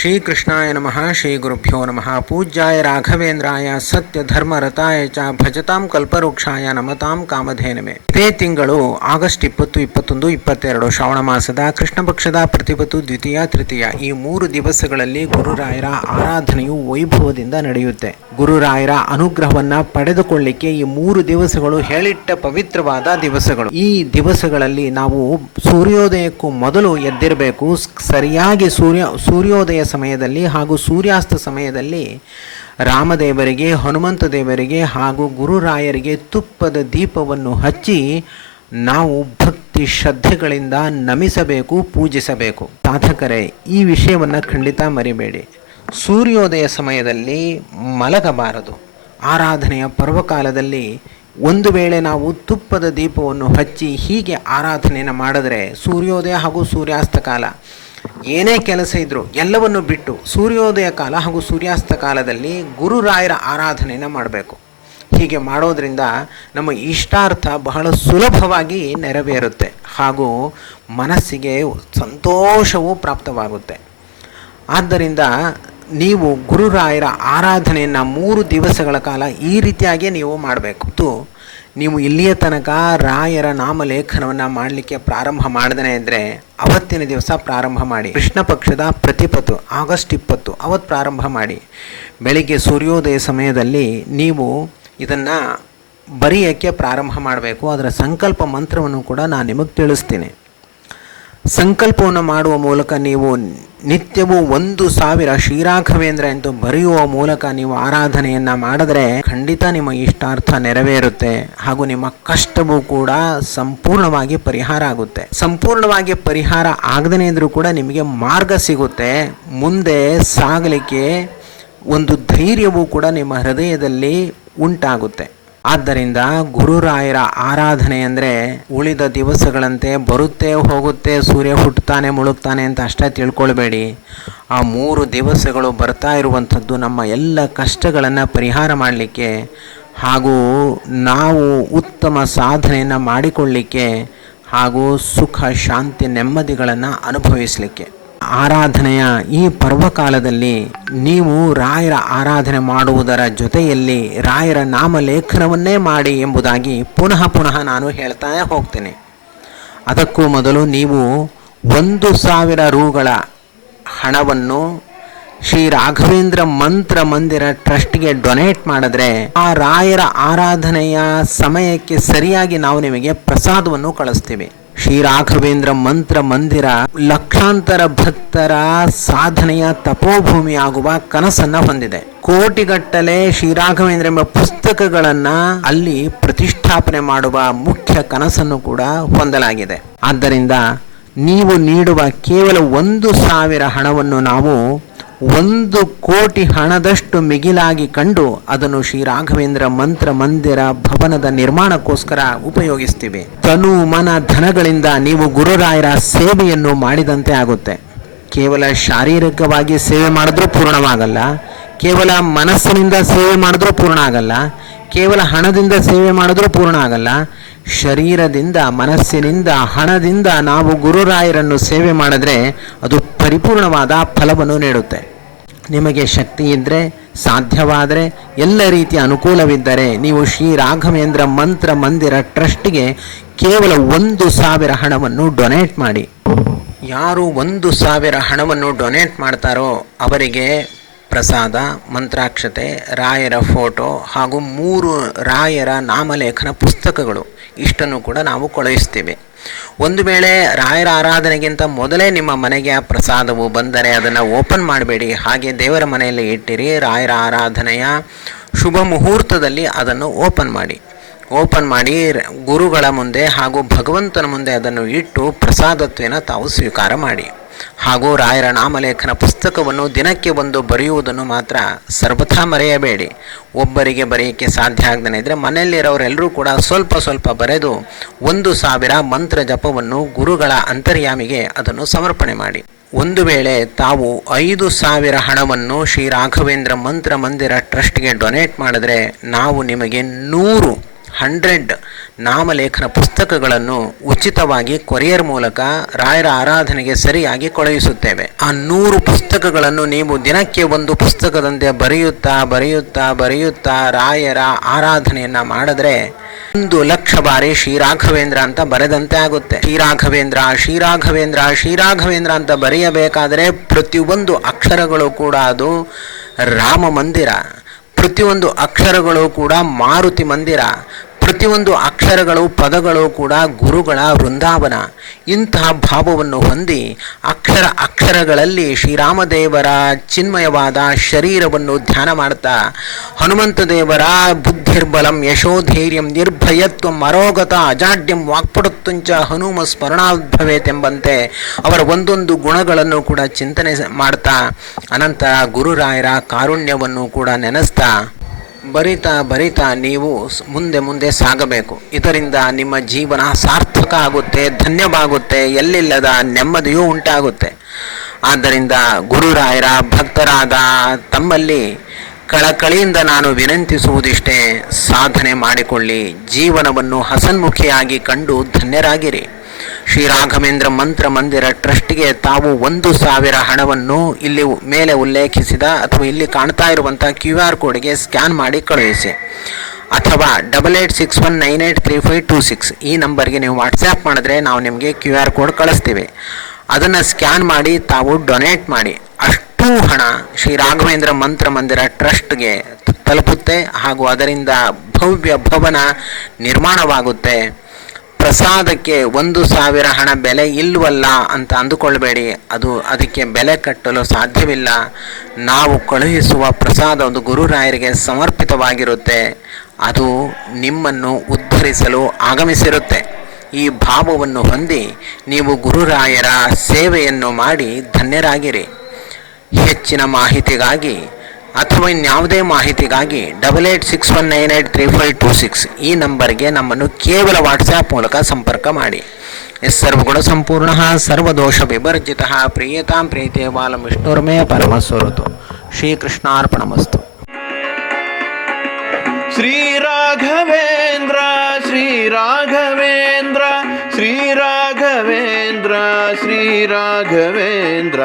ಶ್ರೀಕೃಷ್ಣಾಯ ನಮಃ ಶ್ರೀ ಗುರುಭ್ಯೋ ನಮಃ. ಪೂಜ್ಯಾಯ ರಾಘವೇಂದ್ರಾಯ ಸತ್ಯ ಧರ್ಮರತಾಯ ಚ ಭಜತಾಂ ಕಲ್ಪವೃಕ್ಷಾಯ ನಮತಾಂ ಕಾಮಧೇನಮೆ. ಇದೇ ತಿಂಗಳು ಆಗಸ್ಟ್ ಇಪ್ಪತ್ತು, ಇಪ್ಪತ್ತೊಂದು, ಇಪ್ಪತ್ತೆರಡು ಶ್ರಾವಣ ಮಾಸದ ಕೃಷ್ಣ ಪಕ್ಷದ ಪ್ರತಿಪತ್ತು ದ್ವಿತೀಯ, ತೃತೀಯ. ಈ ಮೂರು ದಿವಸಗಳಲ್ಲಿ ಗುರುರಾಯರ ಆರಾಧನೆಯು ವೈಭವದಿಂದ ನಡೆಯುತ್ತೆ. ಗುರುರಾಯರ ಅನುಗ್ರಹವನ್ನ ಪಡೆದುಕೊಳ್ಳಿಕ್ಕೆ ಈ ಮೂರು ದಿವಸಗಳು ಹೇಳಿಟ್ಟ ಪವಿತ್ರವಾದ ದಿವಸಗಳು. ಈ ದಿವಸಗಳಲ್ಲಿ ನಾವು ಸೂರ್ಯೋದಯಕ್ಕೂ ಮೊದಲು ಎದ್ದಿರಬೇಕು. ಸರಿಯಾಗಿ ಸೂರ್ಯ, ಸೂರ್ಯೋದಯ ಸಮಯದಲ್ಲಿ ಹಾಗೂ ಸೂರ್ಯಾಸ್ತ ಸಮಯದಲ್ಲಿ ರಾಮದೇವರಿಗೆ, ಹನುಮಂತ ದೇವರಿಗೆ ಹಾಗೂ ಗುರುರಾಯರಿಗೆ ತುಪ್ಪದ ದೀಪವನ್ನು ಹಚ್ಚಿ ನಾವು ಭಕ್ತಿ ಶ್ರದ್ಧೆಗಳಿಂದ ನಮಿಸಬೇಕು, ಪೂಜಿಸಬೇಕು. ಸಾಧಕರೇ, ಈ ವಿಷಯವನ್ನು ಖಂಡಿತ ಮರಿಬೇಡಿ. ಸೂರ್ಯೋದಯ ಸಮಯದಲ್ಲಿ ಮಲಗಬಾರದು. ಆರಾಧನೆಯ ಪರ್ವಕಾಲದಲ್ಲಿ ಒಂದು ವೇಳೆ ನಾವು ತುಪ್ಪದ ದೀಪವನ್ನು ಹಚ್ಚಿ ಹೀಗೆ ಆರಾಧನೆಯನ್ನು ಮಾಡಿದ್ರೆ ಸೂರ್ಯೋದಯ ಹಾಗೂ ಸೂರ್ಯಾಸ್ತ ಕಾಲ ಏನೇ ಕೆಲಸ ಇದ್ದರೂ ಎಲ್ಲವನ್ನು ಬಿಟ್ಟು ಸೂರ್ಯೋದಯ ಕಾಲ ಹಾಗೂ ಸೂರ್ಯಾಸ್ತ ಕಾಲದಲ್ಲಿ ಗುರುರಾಯರ ಆರಾಧನೆಯನ್ನು ಮಾಡಬೇಕು. ಹೀಗೆ ಮಾಡೋದ್ರಿಂದ ನಮ್ಮ ಇಷ್ಟಾರ್ಥ ಬಹಳ ಸುಲಭವಾಗಿ ನೆರವೇರುತ್ತೆ ಹಾಗೂ ಮನಸ್ಸಿಗೆ ಸಂತೋಷವೂ ಪ್ರಾಪ್ತವಾಗುತ್ತೆ. ಆದ್ದರಿಂದ ನೀವು ಗುರುರಾಯರ ಆರಾಧನೆಯನ್ನು ಮೂರು ದಿವಸಗಳ ಕಾಲ ಈ ರೀತಿಯಾಗಿ ನೀವು ಮಾಡಬೇಕು. ನೀವು ಇಲ್ಲಿಯ ತನಕ ರಾಯರ ನಾಮಲೇಖನವನ್ನು ಮಾಡಲಿಕ್ಕೆ ಪ್ರಾರಂಭ ಮಾಡದೇ ಅಂದರೆ ಅವತ್ತಿನ ದಿವಸ ಪ್ರಾರಂಭ ಮಾಡಿ. ಕೃಷ್ಣ ಪಕ್ಷದ ಪ್ರತಿಪತ್ತು, ಆಗಸ್ಟ್ ಇಪ್ಪತ್ತು ಅವತ್ತು ಪ್ರಾರಂಭ ಮಾಡಿ. ಬೆಳಿಗ್ಗೆ ಸೂರ್ಯೋದಯ ಸಮಯದಲ್ಲಿ ನೀವು ಇದನ್ನು ಬರೆಯೋಕ್ಕೆ ಪ್ರಾರಂಭ ಮಾಡಬೇಕು. ಅದರ ಸಂಕಲ್ಪ ಮಂತ್ರವನ್ನು ಕೂಡ ನಾನು ನಿಮಗೆ ತಿಳಿಸ್ತೀನಿ. ಸಂಕಲ್ಪವನ್ನು ಮಾಡುವ ಮೂಲಕ ನೀವು ನಿತ್ಯವೂ ಒಂದು ಸಾವಿರ ಶ್ರೀರಾಘವೇಂದ್ರ ಎಂದು ಬರೆಯುವ ಮೂಲಕ ನೀವು ಆರಾಧನೆಯನ್ನು ಮಾಡಿದ್ರೆ ಖಂಡಿತ ನಿಮ್ಮ ಇಷ್ಟಾರ್ಥ ನೆರವೇರುತ್ತೆ ಹಾಗೂ ನಿಮ್ಮ ಕಷ್ಟವೂ ಕೂಡ ಸಂಪೂರ್ಣವಾಗಿ ಪರಿಹಾರ ಆಗುತ್ತೆ. ಸಂಪೂರ್ಣವಾಗಿ ಪರಿಹಾರ ಆಗದೇ ಇದ್ರೂ ಕೂಡ ನಿಮಗೆ ಮಾರ್ಗ ಸಿಗುತ್ತೆ. ಮುಂದೆ ಸಾಗಲಿಕ್ಕೆ ಒಂದು ಧೈರ್ಯವೂ ಕೂಡ ನಿಮ್ಮ ಹೃದಯದಲ್ಲಿ ಉಂಟಾಗುತ್ತೆ. ಆದ್ದರಿಂದ ಗುರುರಾಯರ ಆರಾಧನೆ ಅಂದರೆ ಉಳಿದ ದಿವಸಗಳಂತೆ ಬರುತ್ತೆ ಹೋಗುತ್ತೆ, ಸೂರ್ಯ ಹುಟ್ಟುತ್ತಾನೆ, ಮುಳುಗ್ತಾನೆ ಅಂತ ಅಷ್ಟೇ ತಿಳ್ಕೊಳ್ಬೇಡಿ. ಆ ಮೂರು ದಿವಸಗಳು ಬರ್ತಾ ಇರುವಂಥದ್ದು ನಮ್ಮ ಎಲ್ಲ ಕಷ್ಟಗಳನ್ನು ಪರಿಹಾರ ಮಾಡಲಿಕ್ಕೆ ಹಾಗೂ ನಾವು ಉತ್ತಮ ಸಾಧನೆಯನ್ನು ಮಾಡಿಕೊಳ್ಳಲಿಕ್ಕೆ ಹಾಗೂ ಸುಖ, ಶಾಂತಿ, ನೆಮ್ಮದಿಗಳನ್ನು ಅನುಭವಿಸಲಿಕ್ಕೆ. ಆರಾಧನೆಯ ಈ ಪರ್ವಕಾಲದಲ್ಲಿ ನೀವು ರಾಯರ ಆರಾಧನೆ ಮಾಡುವುದರ ಜೊತೆಯಲ್ಲಿ ರಾಯರ ನಾಮಲೇಖನವನ್ನೇ ಮಾಡಿ ಎಂಬುದಾಗಿ ಪುನಃ ಪುನಃ ನಾನು ಹೇಳ್ತಾ ಹೋಗ್ತೇನೆ. ಅದಕ್ಕೂ ಮೊದಲು ನೀವು ಒಂದು ಸಾವಿರ ರೂಗಳ ಹಣವನ್ನು ಶ್ರೀ ರಾಘವೇಂದ್ರ ಮಂತ್ರ ಮಂದಿರ ಟ್ರಸ್ಟ್ಗೆ ಡೊನೇಟ್ ಮಾಡಿದ್ರೆ ಆ ರಾಯರ ಆರಾಧನೆಯ ಸಮಯಕ್ಕೆ ಸರಿಯಾಗಿ ನಾವು ನಿಮಗೆ ಪ್ರಸಾದವನ್ನು ಕಳಿಸ್ತೀವಿ. ಶ್ರೀ ರಾಘವೇಂದ್ರ ಮಂತ್ರ ಮಂದಿರ ಲಕ್ಷಾಂತರ ಭಕ್ತರ ಸಾಧನೆಯ ತಪೋಭೂಮಿಯಾಗುವ ಕನಸನ್ನ ಹೊಂದಿದೆ. ಕೋಟಿಗಟ್ಟಲೆ ಶ್ರೀ ರಾಘವೇಂದ್ರ ಎಂಬ ಪುಸ್ತಕಗಳನ್ನ ಅಲ್ಲಿ ಪ್ರತಿಷ್ಠಾಪನೆ ಮಾಡುವ ಮುಖ್ಯ ಕನಸನ್ನು ಕೂಡ ಹೊಂದಲಾಗಿದೆ. ಆದ್ದರಿಂದ ನೀವು ನೀಡುವ ಕೇವಲ ಒಂದು ಸಾವಿರ ಹಣವನ್ನು ನಾವು ಒಂದು ಕೋಟಿ ಹಣದಷ್ಟು ಮಿಗಿಲಾಗಿ ಕಂಡು ಅದನ್ನು ಶ್ರೀ ರಾಘವೇಂದ್ರ ಮಂತ್ರ ಮಂದಿರ ಭವನದ ನಿರ್ಮಾಣಕ್ಕೋಸ್ಕರ ಉಪಯೋಗಿಸ್ತೀವಿ. ತನು ಮನ ಧನಗಳಿಂದ ನೀವು ಗುರುರಾಯರ ಸೇವೆಯನ್ನು ಮಾಡಿದಂತೆ ಆಗುತ್ತೆ. ಕೇವಲ ಶಾರೀರಿಕವಾಗಿ ಸೇವೆ ಮಾಡಿದ್ರೂ ಪೂರ್ಣವಾಗಲ್ಲ, ಕೇವಲ ಮನಸ್ಸಿನಿಂದ ಸೇವೆ ಮಾಡಿದ್ರೂ ಪೂರ್ಣ ಆಗಲ್ಲ, ಕೇವಲ ಹಣದಿಂದ ಸೇವೆ ಮಾಡಿದ್ರೂ ಪೂರ್ಣ ಆಗಲ್ಲ ಶರೀರದಿಂದ, ಮನಸ್ಸಿನಿಂದ, ಹಣದಿಂದ ನಾವು ಗುರುರಾಯರನ್ನು ಸೇವೆ ಮಾಡಿದ್ರೆ ಅದು ಪರಿಪೂರ್ಣವಾದ ಫಲವನ್ನು ನೀಡುತ್ತೆ. ನಿಮಗೆ ಶಕ್ತಿ ಇದ್ದರೆ ಸಾಧ್ಯವಾದರೆ, ಎಲ್ಲ ರೀತಿಯ ಅನುಕೂಲವಿದ್ದರೆ ನೀವು ಶ್ರೀ ರಾಘವೇಂದ್ರ ಮಂತ್ರ ಮಂದಿರ ಟ್ರಸ್ಟ್ಗೆ ಕೇವಲ ಒಂದು ಸಾವಿರ ಹಣವನ್ನು ಡೊನೇಟ್ ಮಾಡಿ. ಯಾರು ಒಂದು ಸಾವಿರ ಹಣವನ್ನು ಡೊನೇಟ್ ಮಾಡ್ತಾರೋ ಅವರಿಗೆ ಪ್ರಸಾದ, ಮಂತ್ರಾಕ್ಷತೆ, ರಾಯರ ಫೋಟೋ ಹಾಗೂ ಮೂರು ರಾಯರ ನಾಮಲೇಖನ ಪುಸ್ತಕಗಳು. ಇಷ್ಟನ್ನು ಕೂಡ ನಾವು ಕಳುಹಿಸ್ತೀವಿ. ಒಂದು ವೇಳೆ ರಾಯರ ಆರಾಧನೆಗಿಂತ ಮೊದಲೇ ನಿಮ್ಮ ಮನೆಗೆ ಆ ಪ್ರಸಾದವು ಬಂದರೆ ಅದನ್ನು ಓಪನ್ ಮಾಡಬೇಡಿ. ಹಾಗೆ ದೇವರ ಮನೆಯಲ್ಲಿ ಇಟ್ಟಿರಿ. ರಾಯರ ಆರಾಧನೆಯ ಶುಭ ಮುಹೂರ್ತದಲ್ಲಿ ಅದನ್ನು ಓಪನ್ ಮಾಡಿ. ಓಪನ್ ಮಾಡಿ ಗುರುಗಳ ಮುಂದೆ ಹಾಗೂ ಭಗವಂತನ ಮುಂದೆ ಅದನ್ನು ಇಟ್ಟು ಪ್ರಸಾದತ್ವೇನ ತಾವು ಸ್ವೀಕಾರ ಮಾಡಿ. ಹಾಗೂ ರಾಯರ ನಾಮಲೇಖನ ಪುಸ್ತಕವನ್ನು ದಿನಕ್ಕೆ ಒಂದು ಬರೆಯುವುದನ್ನು ಮಾತ್ರ ಸರ್ವಥಾ ಮರೆಯಬೇಡಿ. ಒಬ್ಬರಿಗೆ ಬರೆಯೋಕ್ಕೆ ಸಾಧ್ಯ ಆಗದೇ ಇದ್ದರೆ ಮನೆಯಲ್ಲಿರೋರೆಲ್ಲರೂ ಕೂಡ ಸ್ವಲ್ಪ ಸ್ವಲ್ಪ ಬರೆದು ಒಂದು ಸಾವಿರ ಮಂತ್ರ ಜಪವನ್ನು ಗುರುಗಳ ಅಂತರ್ಯಾಮಿಗೆ ಅದನ್ನು ಸಮರ್ಪಣೆ ಮಾಡಿ. ಒಂದು ವೇಳೆ ತಾವು ಐದು ಸಾವಿರ ಹಣವನ್ನು ಶ್ರೀ ರಾಘವೇಂದ್ರ ಮಂತ್ರ ಮಂದಿರ ಟ್ರಸ್ಟ್ಗೆ ಡೊನೇಟ್ ಮಾಡಿದ್ರೆ ನಾವು ನಿಮಗೆ ನೂರು ಹಂಡ್ರೆಡ್ ನಾಮಲೇಖನ ಪುಸ್ತಕಗಳನ್ನು ಉಚಿತವಾಗಿ ಕೊರಿಯರ್ ಮೂಲಕ ರಾಯರ ಆರಾಧನೆಗೆ ಸರಿಯಾಗಿ ಕಳುಹಿಸುತ್ತೇವೆ. ಆ ನೂರು ಪುಸ್ತಕಗಳನ್ನು ನೀವು ದಿನಕ್ಕೆ ಒಂದು ಪುಸ್ತಕದಂತೆ ಬರೆಯುತ್ತಾ ಬರೆಯುತ್ತಾ ಬರೆಯುತ್ತಾ ರಾಯರ ಆರಾಧನೆಯನ್ನ ಮಾಡಿದ್ರೆ ಒಂದು ಲಕ್ಷ ಬಾರಿ ಶ್ರೀರಾಘವೇಂದ್ರ ಅಂತ ಬರೆದಂತೆ ಆಗುತ್ತೆ. ಶ್ರೀರಾಘವೇಂದ್ರ ಶ್ರೀರಾಘವೇಂದ್ರ ಶ್ರೀರಾಘವೇಂದ್ರ ಅಂತ ಬರೆಯಬೇಕಾದರೆ ಪ್ರತಿಯೊಂದು ಅಕ್ಷರಗಳು ಕೂಡ ಅದು ರಾಮ ಮಂದಿರ, ಪ್ರತಿಯೊಂದು ಅಕ್ಷರಗಳು ಕೂಡ ಮಾರುತಿ ಮಂದಿರ ಪ್ರತಿಯೊಂದು ಅಕ್ಷರಗಳು, ಪದಗಳು ಕೂಡ ಗುರುಗಳ ವೃಂದಾವನ. ಇಂತಹ ಭಾವವನ್ನು ಹೊಂದಿ ಅಕ್ಷರ ಅಕ್ಷರಗಳಲ್ಲಿ ಶ್ರೀರಾಮದೇವರ ಚಿನ್ಮಯವಾದ ಶರೀರವನ್ನು ಧ್ಯಾನ ಮಾಡ್ತಾ ಹನುಮಂತ ದೇವರ ಬುದ್ಧಿರ್ಬಲಂ ಯಶೋಧೈರ್ಯಂ ನಿರ್ಭಯತ್ವ ಮರೋಗತ ಅಜಾಡ್ಯಂ ವಾಕ್ಪಡುತ್ತುಂಚ ಹನುಮ ಸ್ಮರಣಾದ್ಭವೇತೆಂಬಂತೆ ಅವರ ಒಂದೊಂದು ಗುಣಗಳನ್ನು ಕೂಡ ಚಿಂತನೆ ಮಾಡ್ತಾ, ಅನಂತರ ಗುರುರಾಯರ ಕಾರುಣ್ಯವನ್ನು ಕೂಡ ನೆನೆಸ್ತಾ ಬರಿತಾ ಬರಿತಾ ನೀವು ಮುಂದೆ ಮುಂದೆ ಸಾಗಬೇಕು. ಇದರಿಂದ ನಿಮ್ಮ ಜೀವನ ಸಾರ್ಥಕ ಆಗುತ್ತೆ, ಧನ್ಯವಾಗುತ್ತೆ, ಎಲ್ಲಿಲ್ಲದ ನೆಮ್ಮದಿಯೂ ಉಂಟಾಗುತ್ತೆ. ಆದ್ದರಿಂದ ಗುರುರಾಯರ ಭಕ್ತರಾದ ತಮ್ಮಲ್ಲಿ ಕಳಕಳಿಯಿಂದ ನಾನು ವಿನಂತಿಸುವುದಿಷ್ಟೇ, ಸಾಧನೆ ಮಾಡಿಕೊಳ್ಳಿ. ಜೀವನವನ್ನು ಹಸನ್ಮುಖಿಯಾಗಿ ಕಂಡು ಧನ್ಯರಾಗಿರಿ. ಶ್ರೀ ರಾಘವೇಂದ್ರ ಮಂತ್ರ ಮಂದಿರ ಟ್ರಸ್ಟ್ಗೆ ತಾವು ಒಂದು ಸಾವಿರ ಹಣವನ್ನು ಇಲ್ಲಿ ಮೇಲೆ ಉಲ್ಲೇಖಿಸಿದ ಅಥವಾ ಇಲ್ಲಿ ಕಾಣ್ತಾ ಇರುವಂಥ ಕ್ಯೂ ಆರ್ ಕೋಡ್ಗೆ ಸ್ಕ್ಯಾನ್ ಮಾಡಿ ಕಳುಹಿಸಿ. ಅಥವಾ double eight six one nine eight three five two six ಈ ನಂಬರ್ಗೆ ನೀವು ವಾಟ್ಸ್ಯಾಪ್ ಮಾಡಿದ್ರೆ ನಾವು ನಿಮಗೆ ಕ್ಯೂ ಆರ್ ಕೋಡ್ ಕಳಿಸ್ತೀವಿ. ಅದನ್ನು ಸ್ಕ್ಯಾನ್ ಮಾಡಿ ತಾವು ಡೊನೇಟ್ ಮಾಡಿ. ಅಷ್ಟೂ ಹಣ ಶ್ರೀ ರಾಘವೇಂದ್ರ ಮಂತ್ರ ಮಂದಿರ ಟ್ರಸ್ಟ್ಗೆ ತಲುಪುತ್ತೆ ಹಾಗೂ ಅದರಿಂದ ಭವ್ಯ ಭವನ ನಿರ್ಮಾಣವಾಗುತ್ತೆ. ಪ್ರಸಾದಕ್ಕೆ ಒಂದು ಸಾವಿರ ಹಣ ಬೆಲೆ ಇಲ್ವಲ್ಲ ಅಂತ ಅಂದುಕೊಳ್ಬೇಡಿ. ಅದು ಅದಕ್ಕೆ ಬೆಲೆ ಕಟ್ಟಲು ಸಾಧ್ಯವಿಲ್ಲ. ನಾವು ಕಳುಹಿಸುವ ಪ್ರಸಾದ ಒಂದು ಗುರುರಾಯರಿಗೆ ಸಮರ್ಪಿತವಾಗಿರುತ್ತೆ. ಅದು ನಿಮ್ಮನ್ನು ಉದ್ಧರಿಸಲು ಆಗಮಿಸಿರುತ್ತೆ. ಈ ಭಾವವನ್ನು ಹೊಂದಿ ನೀವು ಗುರುರಾಯರ ಸೇವೆಯನ್ನು ಮಾಡಿ ಧನ್ಯರಾಗಿರಿ. ಹೆಚ್ಚಿನ ಮಾಹಿತಿಗಾಗಿ ಅಥವಾ ಇನ್ಯಾವುದೇ ಮಾಹಿತಿಗಾಗಿ double eight six one nine eight three five two six ಈ ನಂಬರ್ಗೆ ನಮ್ಮನ್ನು ಕೇವಲ ವಾಟ್ಸ್ಆ್ಯಪ್ ಮೂಲಕ ಸಂಪರ್ಕ ಮಾಡಿ. ಎಸ್ ಸರ್ವಗುಣ ಸಂಪೂರ್ಣ ಸರ್ವದೋಷ ವಿಭರ್ಜಿತ. ಪ್ರಿಯತಾಂ ಪ್ರೀತಿಯ ಬಾಲ ವಿಷ್ಣುರ್ಮೇ ಪರಮಸ್ವರತು. ಶ್ರೀಕೃಷ್ಣಾರ್ಪಣಮಸ್ತು. ಶ್ರೀರಾಘವೇಂದ್ರ ಶ್ರೀರಾಘವೇಂದ್ರ ಶ್ರೀರಾಘವೇಂದ್ರ ಶ್ರೀರಾಘವೇಂದ್ರ